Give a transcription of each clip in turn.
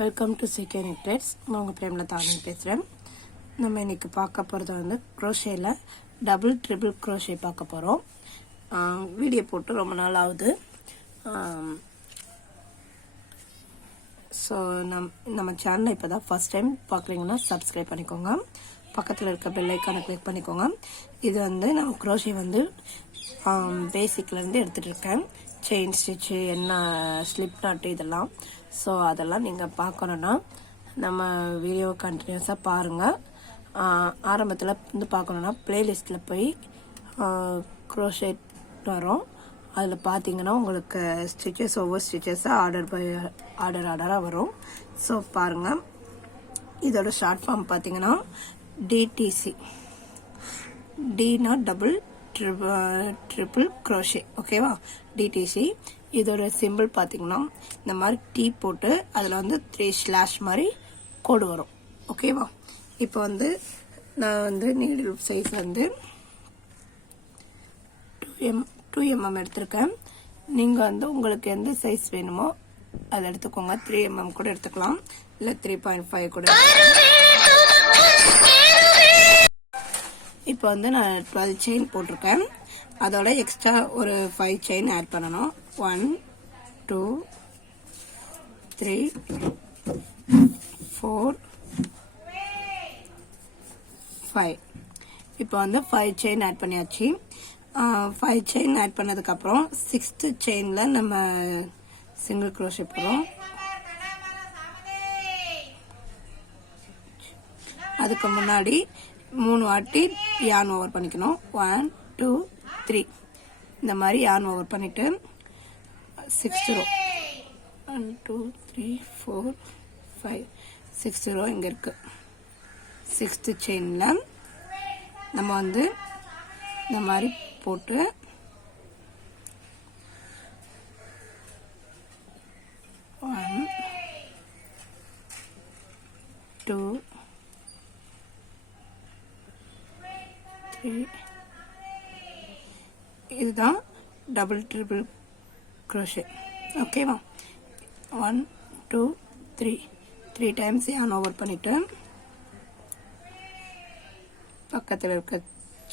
Welcome to சிகே necklets. நான் உங்கள் பிரேமலதா பேசுகிறேன். நம்ம இன்றைக்கி பார்க்க போகிறது வந்து க்ரோஷேயில் டபுள் ட்ரிபிள் க்ரோஷே பார்க்க போகிறோம். வீடியோ போட்டு ரொம்ப நாள் ஆகுது. ஸோ நம்ம சேனலை இப்போ தான் ஃபஸ்ட் டைம் பார்க்குறீங்கன்னா சப்ஸ்கிரைப் பண்ணிக்கோங்க. பக்கத்தில் இருக்க பெல் ஐக்கானை கிளிக் பண்ணிக்கோங்க. இது வந்து நம்ம க்ரோஷே வந்து பேசிக்லேருந்து எடுத்துகிட்டு இருக்கேன். செயின் ஸ்டிச்சு, என்ன ஸ்லிப் நாட்டு இதெல்லாம். ஸோ அதெல்லாம் நீங்கள் பார்க்கணுன்னா நம்ம வீடியோ கண்டினியூஸாக பாருங்கள். ஆரம்பத்தில் வந்து பார்க்கணுன்னா ப்ளேலிஸ்ட்டில் போய் க்ரோஷேட் வரும். அதில் பார்த்தீங்கன்னா உங்களுக்கு ஸ்டிச்சஸ் ஒவ்வொரு ஸ்டிச்சஸாக ஆர்டராக வரும். ஸோ பாருங்கள். இதோட ஷார்ட் ஃபார்ம் பார்த்தீங்கன்னா DTC, Tina double triple crochet. ஓகேவா? டிடிசி. இதோட சிம்பிள் பார்த்தீங்கன்னா இந்த மாதிரி டீ போட்டு அதில் வந்து 3 ஸ்லாஷ் மாதிரி கோடு வரும். ஓகேவா? இப்போ வந்து நான் வந்து நீடில் சைஸ் வந்து 2 mm எடுத்திருக்கேன். நீங்கள் வந்து உங்களுக்கு எந்த சைஸ் வேணுமோ அதை எடுத்துக்கோங்க. 3 mm கூட எடுத்துக்கலாம், இல்லை 3.5 கூட எடுத்துக்கலாம். இப்போ வந்து நான் 12 செயின் போட்டிருக்கேன். அதோட எக்ஸ்ட்ரா ஒரு 5 செயின் ஆட் பண்ணணும். 1 2 3 4 5. இப்போ வந்து 5 செயின் ஆட் பண்ணியாச்சு. 5 செயின் ஆட் பண்ணதுக்கப்புறம் 6th செயினில் நம்ம சிங்கிள் க்ரோஷே போடுறோம். அதுக்கு முன்னாடி 3 வாட்டி யான் ஓவர் பண்ணிக்கணும். 1 2 3 இந்த மாதிரி யான் ஓவர் பண்ணிட்டு 6 ரோ 1 2 3 4 5 6 ரோ இங்கே இருக்கு. 6th செயினில் நம்ம வந்து இந்த மாதிரி போட்டு 1 2 3. இதுதான் டபுள் ட்ரிபிள் க்ரோஷே. ஓகேவா? 1 2 3 டைம்ஸ் யான் ஓவர் பண்ணிட்டு பக்கத்தில் இருக்க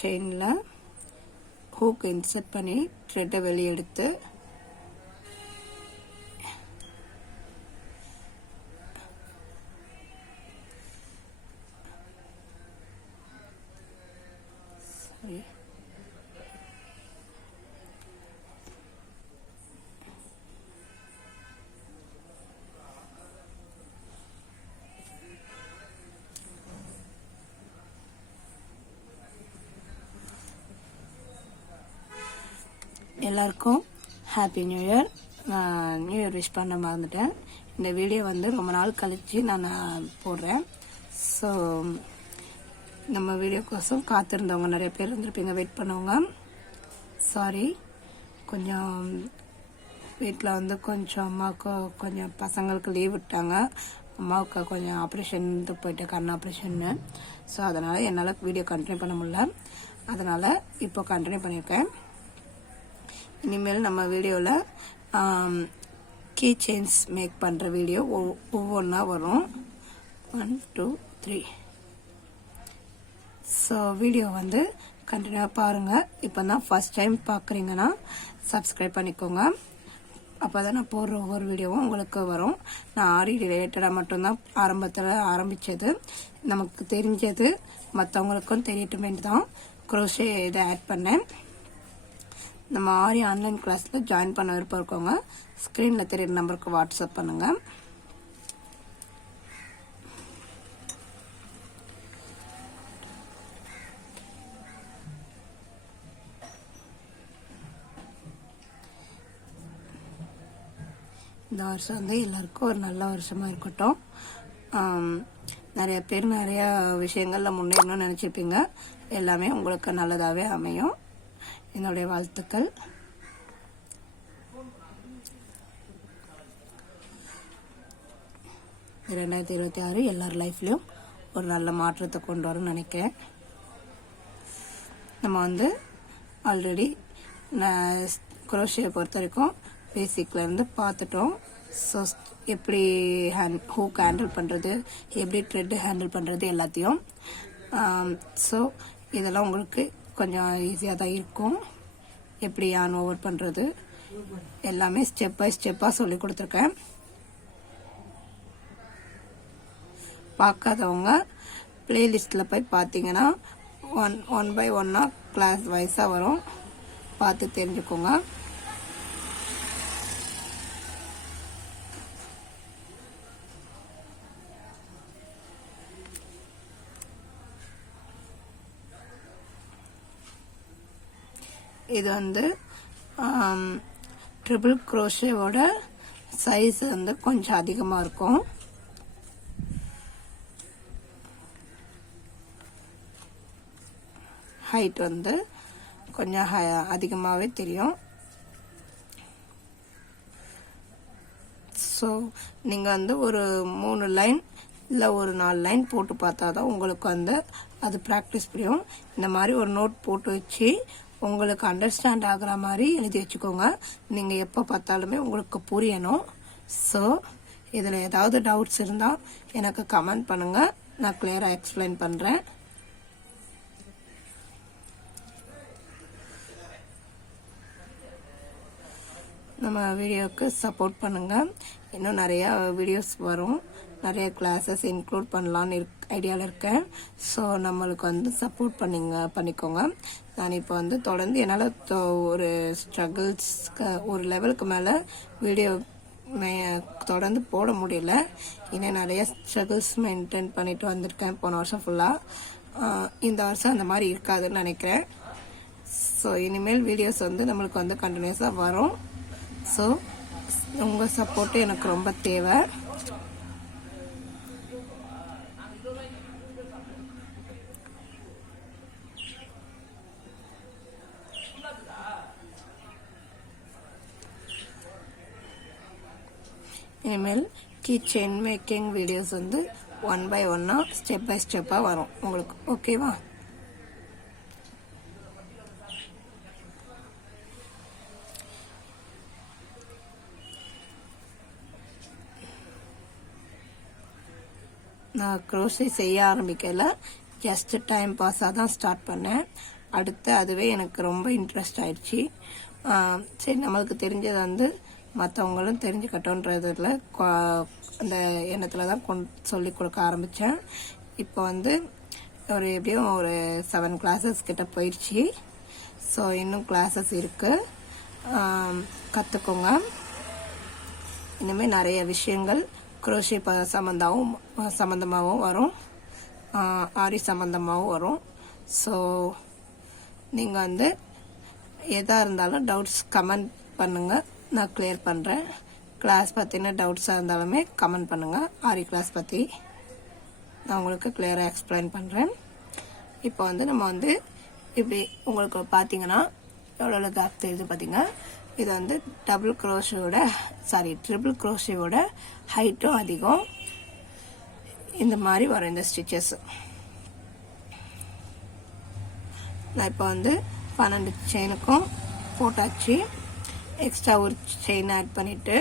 செயினில் ஹூக் இன்சர்ட் பண்ணி த்ரெட்டை வெளியே எடுத்து எல்லாருக்கும் ஹாப்பி நியூ இயர். நான் நியூ இயர் விஷ் பண்ண மறந்துட்டேன். இந்த வீடியோ வந்து ரொம்ப நாள் கழித்து நான் போடுறேன். ஸோ நம்ம வீடியோக்கோசம் காத்திருந்தவங்க நிறைய பேர் இருந்திருப்பீங்க, வெயிட் பண்ணவங்க. சாரி. கொஞ்சம் வீட்டில் வந்து கொஞ்சம் அம்மாவுக்கு கொஞ்சம் பசங்களுக்கு லீவ் விட்டாங்க. அம்மாவுக்கு கொஞ்சம் ஆப்ரேஷன் போயிட்டு கண் ஆப்ரேஷன்னு. ஸோ அதனால் என்னால் வீடியோ கண்டினியூ பண்ண முடியல. அதனால் இப்போ கண்டினியூ பண்ணியிருக்கேன். இனிமேல் நம்ம வீடியோவில் கீ செயின்ஸ் மேக் பண்ணுற வீடியோ ஒவ்வொன்றா வரும். 1 2 3. ஸோ வீடியோ வந்து கண்டினியூவாக பாருங்கள். இப்போ தான் ஃபஸ்ட் டைம் பார்க்குறீங்கன்னா சப்ஸ்கிரைப் பண்ணிக்கோங்க. அப்போ தான் நான் போடுற ஒவ்வொரு வீடியோவும் உங்களுக்கு வரும். நான் ஆரி ரிலேட்டடாக மட்டும்தான் ஆரம்பத்தில் ஆரம்பித்தது. நமக்கு தெரிஞ்சது மற்றவங்களுக்கும் தெரியட்டுமேட்டு தான் க்ரோஷே இதை ஆட் பண்ணேன். நம்ம ஆரி ஆன்லைன் கிளாஸில் ஜாயின் பண்ண விருப்பம் இருக்கவங்க ஸ்க்ரீனில் தெரியுற நம்பருக்கு வாட்ஸ்அப் பண்ணுங்கள். இந்த வருஷம் வந்து எல்லாருக்கும் ஒரு நல்ல வருஷமாக இருக்கட்டும். நிறைய பேர் நிறையா விஷயங்களில் முன்னேறணும்னு நினச்சிருப்பீங்க. எல்லாமே உங்களுக்கு நல்லதாகவே அமையும். என்னுடைய வாழ்த்துக்கள். இந்த 2026 எல்லார் லைஃப்லையும் ஒரு நல்ல மாற்றத்தை கொண்டு வரும்னு நினைக்கிறேன். நம்ம வந்து ஆல்ரெடி க்ரோஷே பொறுத்த வரைக்கும் பேசிக்லேருந்து பார்த்துட்டோம். ஸோ எப்படி ஹூக் ஹேண்டில் பண்ணுறது, எப்படி த்ரெட்டு ஹேண்டில் பண்ணுறது எல்லாத்தையும். ஸோ இதெல்லாம் உங்களுக்கு கொஞ்சம் ஈஸியாக தான் இருக்கும். எப்படி ஆன் ஓவர் பண்ணுறது எல்லாமே ஸ்டெப் பை ஸ்டெப்பாக சொல்லி கொடுத்துருக்கேன். பார்க்காதவங்க பிளேலிஸ்ட்டில் போய் பார்த்தீங்கன்னா ஒன் பை ஒன்னாக கிளாஸ் வைஸாக வரும், பார்த்து தெரிஞ்சுக்கோங்க. இது வந்து ட்ரிபிள் குரோஷேவோட சைஸ் வந்து கொஞ்சம் அதிகமாக இருக்கும். ஹைட் வந்து கொஞ்சம் அதிகமாகவே தெரியும். ஸோ நீங்கள் வந்து ஒரு 3 லைன் இல்லை ஒரு 4 லைன் போட்டு பார்த்தா தான் உங்களுக்கு வந்து அது ப்ராக்டிஸ் புரியும். இந்த மாதிரி ஒரு நோட் போட்டு வச்சு உங்களுக்கு அண்டர்ஸ்டாண்ட் ஆகுற மாதிரி எழுதி வச்சுக்கோங்க. நீங்கள் எப்போ பார்த்தாலுமே உங்களுக்கு புரியணும். ஸோ இதில் ஏதாவது டவுட்ஸ் இருந்தால் எனக்கு கமெண்ட் பண்ணுங்கள், நான் கிளியராக எக்ஸ்பிளைன் பண்ணுறேன். நம்ம வீடியோவுக்கு சப்போர்ட் பண்ணுங்கள். இன்னும் நிறையா வீடியோஸ் வரும், நிறைய கிளாஸஸ் இன்க்ளூட் பண்ணலான்னு ஐடியாவில் இருக்கேன். ஸோ நம்மளுக்கு வந்து சப்போர்ட் பண்ணிக்கோங்க. நான் இப்போ வந்து தொடர்ந்து என்னால் ஒரு ஸ்ட்ரகிள்ஸ்க்கு ஒரு லெவலுக்கு மேலே வீடியோ தொடர்ந்து போட முடியல. இன்னும் நிறைய ஸ்ட்ரகிள்ஸ் மெயின்டைன் பண்ணிட்டு வந்திருக்கேன் போன வருஷம் ஃபுல்லாக. இந்த வருஷம் அந்த மாதிரி இருக்காதுன்னு நினைக்கிறேன். ஸோ இனிமேல் வீடியோஸ் வந்து நம்மளுக்கு வந்து கண்டினியூஸாக வரும். ஸோ உங்கள் சப்போர்ட்டு எனக்கு ரொம்ப தேவை. இனிமேல் கீ செயின் மேக்கிங் வீடியோஸ் வந்து 1 by 1 ஸ்டெப் பை ஸ்டெப்பாக வரும் உங்களுக்கு. ஓகேவா? நான் க்ரோஷே செய்ய ஆரம்பிக்கல, ஜஸ்ட் டைம் பாஸாக தான் ஸ்டார்ட் பண்ணேன். அடுத்து அதுவே எனக்கு ரொம்ப இன்ட்ரெஸ்ட் ஆயிடுச்சு. சரி, நம்மளுக்கு தெரிஞ்சதை வந்து மற்றவங்களும் தெரிஞ்சுக்கட்டோன்றதில் அந்த எண்ணத்தில் தான் சொல்லி கொடுக்க ஆரம்பித்தேன். இப்போ வந்து ஒரு எப்படியும் ஒரு 7 கிளாஸஸ் கிட்ட போயிடுச்சு. ஸோ இன்னும் கிளாஸஸ் இருக்குது, கற்றுக்கோங்க. இனிமேல் நிறைய விஷயங்கள் குரோஷே சம்மந்தமாகவும் வரும், ஆரி சம்மந்தமாகவும் வரும். ஸோ நீங்கள் வந்து எதாக இருந்தாலும் டவுட்ஸ் கமெண்ட் பண்ணுங்கள், நான் கிளியர் பண்ணுறேன். கிளாஸ் பற்றின டவுட்ஸாக இருந்தாலுமே கமெண்ட் பண்ணுங்கள். ஆரி கிளாஸ் பற்றி நான் உங்களுக்கு கிளியராக எக்ஸ்பிளைன் பண்ணுறேன். இப்போ வந்து நம்ம வந்து இப்படி உங்களுக்கு பார்த்தீங்கன்னா எவ்வளோ கேப் தெரியுது பார்த்தீங்க. இது வந்து ட்ரிபிள் குரோஷேவோட ஹைட்டும் அதிகம். இந்த மாதிரி வரும் இந்த ஸ்டிச்சஸ். நான் இப்போ வந்து 12 செயினுக்கும் போட்டாச்சு. எக்ஸ்ட்ரா ஒரு செயின் ஆட் பண்ணிவிட்டு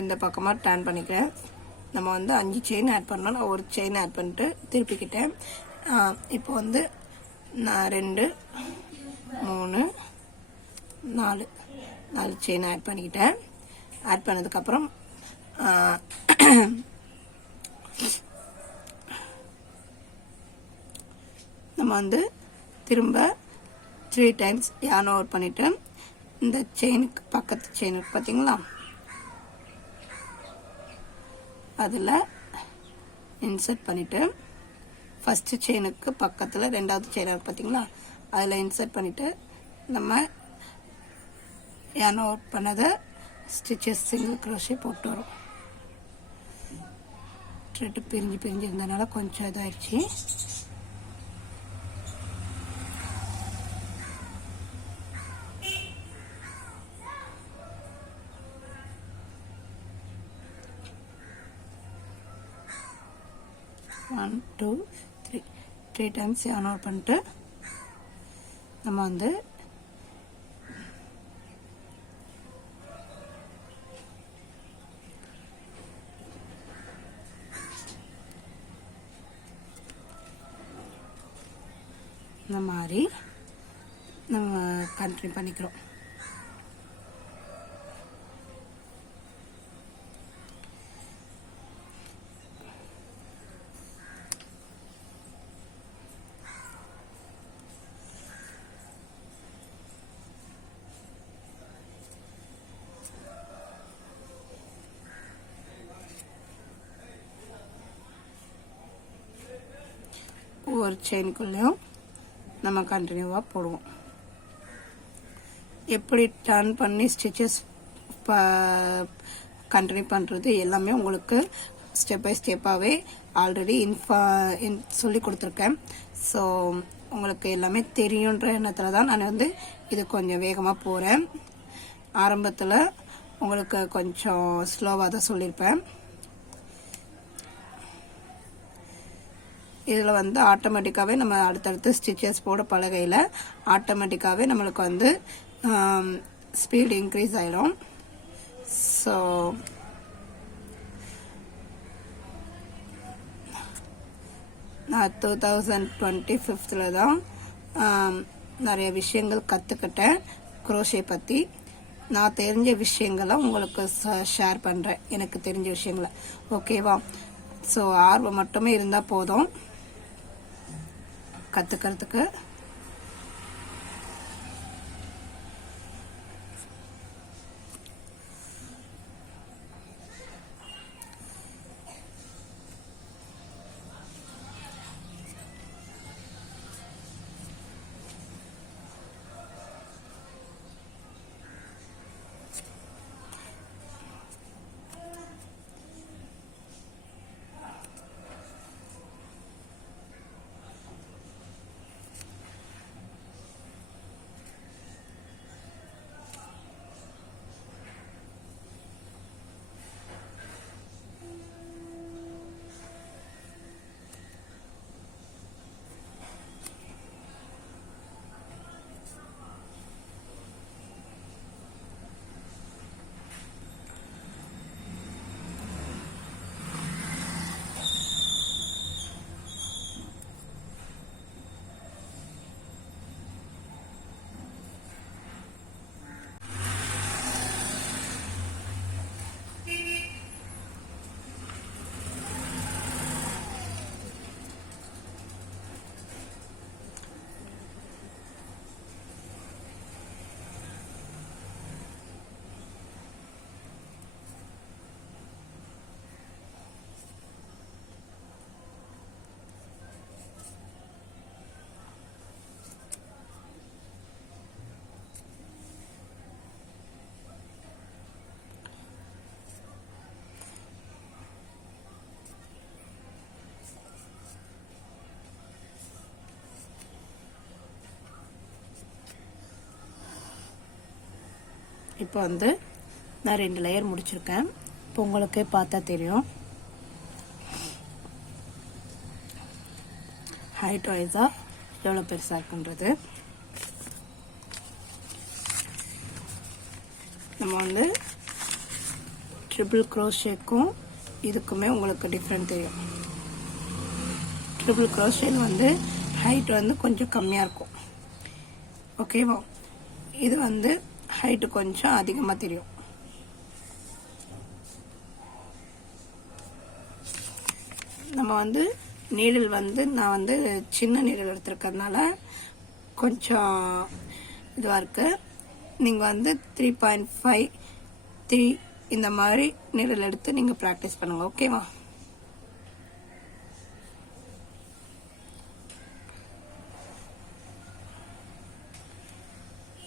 இந்த பக்கமாக டர்ன் பண்ணிக்கிறேன். நம்ம வந்து 5 செயின் ஆட் பண்ணோம், நான் ஒரு செயின் ஆட் பண்ணிட்டு திருப்பிக்கிட்டேன். இப்போ வந்து நான் 2 3 4 செயின் ஆட் பண்ணிக்கிட்டேன். ஆட் பண்ணதுக்கப்புறம் நம்ம வந்து திரும்ப 3 டைம்ஸ் yarn over பண்ணிவிட்டு இந்த செயினுக்கு பக்கத்து செயினுக்கு பார்த்தீங்களா, அதில் இன்சர்ட் பண்ணிவிட்டு ஃபஸ்ட்டு செயினுக்கு பக்கத்தில் 2வது செயினுக்கு பார்த்தீங்களா, அதில் இன்சர்ட் பண்ணிவிட்டு நம்ம yarn over பண்ணதை ஸ்டிச்சஸ் சிங்கிள் க்ரோஷே போட்டு வரும். த்ரெட்டு பிரிஞ்சு இருந்ததுனால கொஞ்சம் இதாகிடுச்சு. One two three times yarn over பண்ணிட்டு நம்ம வந்து இந்த மாதிரி நம்ம கண்டினியூ பண்ணிக்கிறோம். ஒவ்வொரு செயினுக்குள்ளேயும் நம்ம கண்டினியூவாக போடுவோம். எப்படி டர்ன் பண்ணி ஸ்டிச்சஸ் கண்டினியூ பண்ணுறது எல்லாமே உங்களுக்கு ஸ்டெப் பை ஸ்டெப்பாகவே ஆல்ரெடி சொல்லி கொடுத்துருக்கேன். ஸோ உங்களுக்கு எல்லாமே தெரியுன்ற எண்ணத்தில் தான் நான் வந்து இது கொஞ்சம் வேகமாக போகிறேன். ஆரம்பத்தில் உங்களுக்கு கொஞ்சம் ஸ்லோவாக தான் சொல்லியிருப்பேன். இதில் வந்து ஆட்டோமேட்டிக்காகவே நம்ம அடுத்தடுத்து ஸ்டிச்சஸ் போட பழகையில் ஆட்டோமேட்டிக்காகவே நம்மளுக்கு வந்து ஸ்பீட் இன்க்ரீஸ் ஆகிடும். ஸோ நான் 2025 தான் நிறைய விஷயங்கள் கற்றுக்கிட்டேன் குரோஷே பற்றி. நான் தெரிஞ்ச விஷயங்களை உங்களுக்கு ஷேர் பண்ணுறேன், எனக்கு தெரிஞ்ச விஷயங்களை. ஓகேவா? ஸோ ஆர்வம் மட்டுமே இருந்தால் போதும் கற்றுக்கிறதுக்கு. இப்போ வந்து நான் 2 லேயர் முடிச்சிருக்கேன். இப்போ உங்களுக்கே பார்த்தா தெரியும் ஹைட் வைஸாக எவ்வளோ பெருசாக இருக்குன்றது. நம்ம வந்து ட்ரிபிள் க்ரோஷேக்கும் இதுக்குமே உங்களுக்கு டிஃப்ரெண்ட் தெரியும். ட்ரிபிள் க்ரோஷேல் வந்து ஹைட் வந்து கொஞ்சம் கம்மியாக இருக்கும். ஓகேவா? இது வந்து ஹைட்டு கொஞ்சம் அதிகமாக தெரியும். நம்ம வந்து நீடில் வந்து நான் வந்து சின்ன நீடில் எடுத்துருக்கிறதுனால கொஞ்சம் இதுவாக இருக்குது. நீங்கள் வந்து 3.5 3 இந்த மாதிரி நீடில் எடுத்து நீங்கள் ப்ராக்டிஸ் பண்ணுங்கள். ஓகேவா?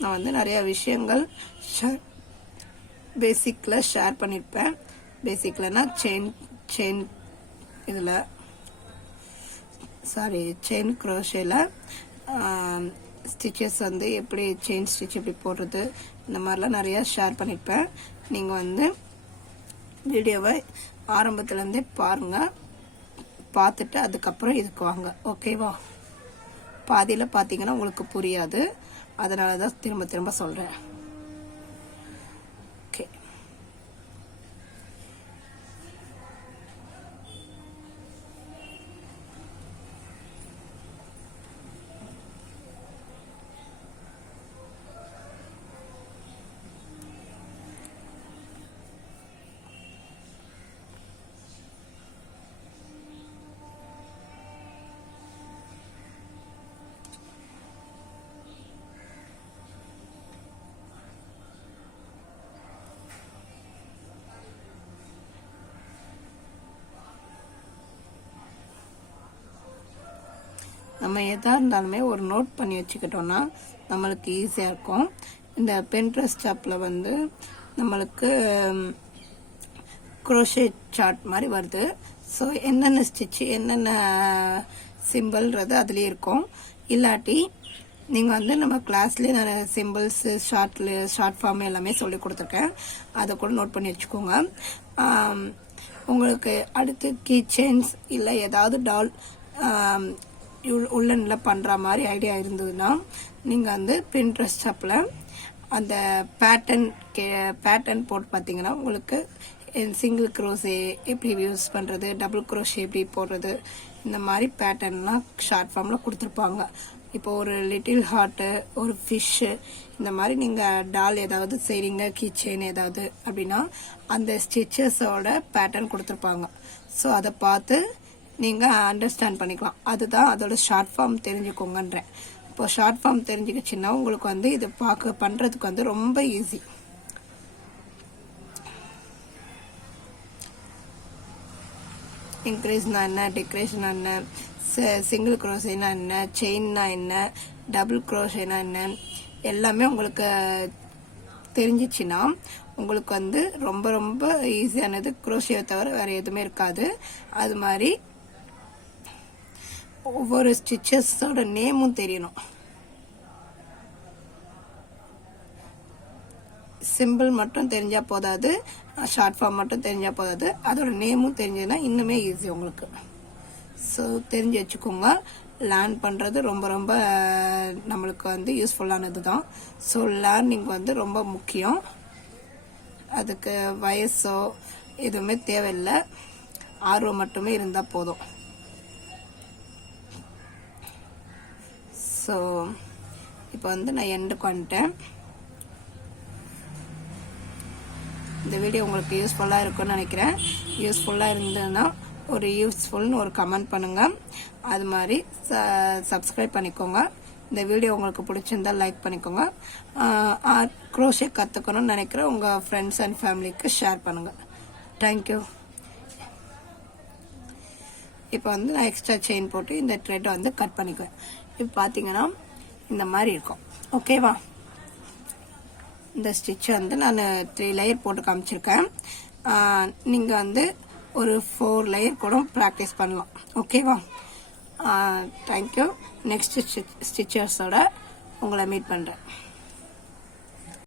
நான் வந்து நிறைய விஷயங்கள் பேசிக்கில் ஷேர் பண்ணியிருப்பேன். பேசிக்லனா செயின் இதில் செயின் க்ரோஷேல ஸ்டிச்சஸ் வந்து எப்படி செயின் ஸ்டிச் எப்படி போடுறது இந்த மாதிரிலாம் நிறையா ஷேர் பண்ணியிருப்பேன். நீங்கள் வந்து வீடியோவை ஆரம்பத்துலேருந்தே பாருங்கள். பார்த்துட்டு அதுக்கப்புறம் இதுக்கு வாங்க. ஓகேவா? பாதியில் பார்த்தீங்கன்னா உங்களுக்கு புரியாது, அதனால தான் திரும்ப திரும்ப சொல்கிறேன். ஓகே. நம்ம எதாக இருந்தாலுமே ஒரு நோட் பண்ணி வச்சுக்கிட்டோம்னா நம்மளுக்கு ஈஸியாக இருக்கும். இந்த பின்ட்ரெஸ்ட் ஆப்பில் வந்து நம்மளுக்கு குரோஷே சார்ட் மாதிரி வருது. ஸோ என்னென்ன ஸ்டிச்சு என்னென்ன சிம்பிள்ன்றது அதுலேயே இருக்கும். இல்லாட்டி நீங்கள் வந்து நம்ம கிளாஸ்லேயே நான் சிம்பிள்ஸு ஷார்ட் ஃபார்ம் எல்லாமே சொல்லி கொடுத்துருக்கேன். அதை கூட நோட் பண்ணி வச்சுக்கோங்க. உங்களுக்கு அடுத்து கீ செயின்ஸ் இல்லை ஏதாவது டால் உள்ளனில் பண்ணுற மாதிரி ஐடியா இருந்ததுன்னா நீங்கள் வந்து பின்ட்ரெஸ்ட் ஆப்பில் அந்த பேட்டர்ன் போட்டு பார்த்தீங்கன்னா உங்களுக்கு சிங்கிள் க்ரோஷே எப்படி யூஸ் பண்ணுறது, டபுள் க்ரோஷே எப்படி போடுறது, இந்த மாதிரி பேட்டர்ன்லாம் ஷார்ட் ஃபார்மில் கொடுத்துருப்பாங்க. இப்போ ஒரு லிட்டில் ஹார்ட்டு, ஒரு ஃபிஷ்ஷு, இந்த மாதிரி நீங்கள் டால் ஏதாவது செய்கிறீங்க, கீ செயின் ஏதாவது அப்படின்னா அந்த ஸ்டிச்சஸோட பேட்டர்ன் கொடுத்துருப்பாங்க. ஸோ அதை பார்த்து நீங்கள் அண்டர்ஸ்டாண்ட் பண்ணிக்கலாம். அதுதான் அதோட ஷார்ட் ஃபார்ம் தெரிஞ்சுக்கோங்கன்றேன். இப்போ ஷார்ட் ஃபார்ம் தெரிஞ்சுக்கிச்சின்னா உங்களுக்கு வந்து இது பண்ணுறதுக்கு வந்து ரொம்ப ஈஸி. இன்க்ரீஸ்னா என்ன, டெக்கரேஷனா என்ன, சிங்கிள் க்ரோஷேனா என்ன, செயின்னா என்ன, டபுள் க்ரோஷேனா என்ன, எல்லாமே உங்களுக்கு தெரிஞ்சிச்சுன்னா உங்களுக்கு வந்து ரொம்ப ரொம்ப ஈஸியானது. க்ரோஷேவை தவிர வேறு எதுவுமே இருக்காது. அது மாதிரி ஒவ்வொரு ஸ்டிச்சஸோட நேமும் தெரியணும். சிம்பிள் மட்டும் தெரிஞ்சால் போதாது, ஷார்ட் ஃபார்ம் மட்டும் தெரிஞ்சால் போதாது, அதோட நேமும் தெரிஞ்சதுன்னா இன்னுமே ஈஸி உங்களுக்கு. ஸோ தெரிஞ்சு வச்சுக்கோங்க. லேர்ன் பண்ணுறது ரொம்ப ரொம்ப நம்மளுக்கு வந்து யூஸ்ஃபுல்லானது தான். ஸோ லேர்னிங் வந்து ரொம்ப முக்கியம். அதுக்கு வயசோ எதுவுமே தேவையில்லை, ஆர்வம் மட்டுமே இருந்தால் போதும். ஸோ இப்போ வந்து நான் எண்டுக்கு வந்துட்டேன். இந்த வீடியோ உங்களுக்கு யூஸ்ஃபுல்லாக இருக்கும்னு நினைக்கிறேன். யூஸ்ஃபுல்லாக இருந்ததுன்னா ஒரு யூஸ்ஃபுல்னு ஒரு கமெண்ட் பண்ணுங்கள். அது மாதிரி சப்ஸ்கிரைப் பண்ணிக்கோங்க. இந்த வீடியோ உங்களுக்கு பிடிச்சிருந்தா லைக் பண்ணிக்கோங்க. க்ரோஷே கற்றுக்கணும்னு நினைக்கிற உங்கள் ஃப்ரெண்ட்ஸ் அண்ட் ஃபேமிலிக்கு ஷேர் பண்ணுங்கள். தேங்க்யூ. இப்போ வந்து நான் எக்ஸ்ட்ரா செயின் போட்டு இந்த த்ரெட்டை வந்து கட் பண்ணிக்குவேன். இப்போ பார்த்தீங்கன்னா இந்த மாதிரி இருக்கும். ஓகேவா? இந்த ஸ்டிச் வந்து நான் 3 லேயர் போட்டு காமிச்சிருக்கேன். நீங்கள் வந்து ஒரு 4 லேயர் கூட ப்ராக்டிஸ் பண்ணலாம். ஓகேவா? தேங்க்யூ. நெக்ஸ்ட் ஸ்டிச்சர்ஸோட உங்களை மீட் பண்ணுறேன்.